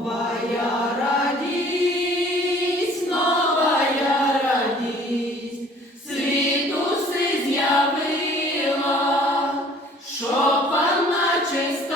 Новая родись, новая родись, я радість, Світу си з'явила, що паначе! Честь...